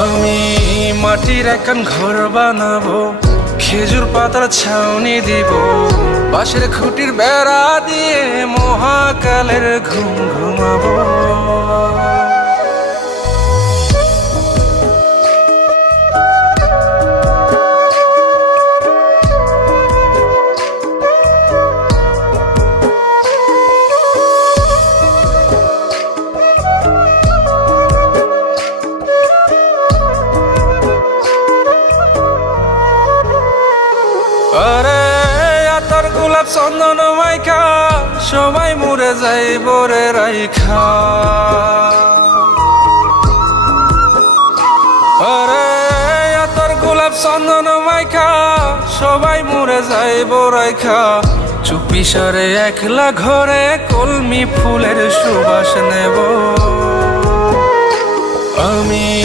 আমি মাটির একখান ঘর বানাবো, খেজুর পাতার ছাউনি দিব, বাঁশের খুঁটির বেড়া দিয়ে মহাকালের ঘুম ঘুমাবো। আরে আতর গোলাপ চন্দন মাইখা সবাই মরে যাইব রে রাইখা। আরে আতর গোলাপ চন্দন মাইখা সবাই মরে যাইব রাইখা। চুপি সারে একলা ঘরে কলমি ফুলের সুবাস নেব আমি।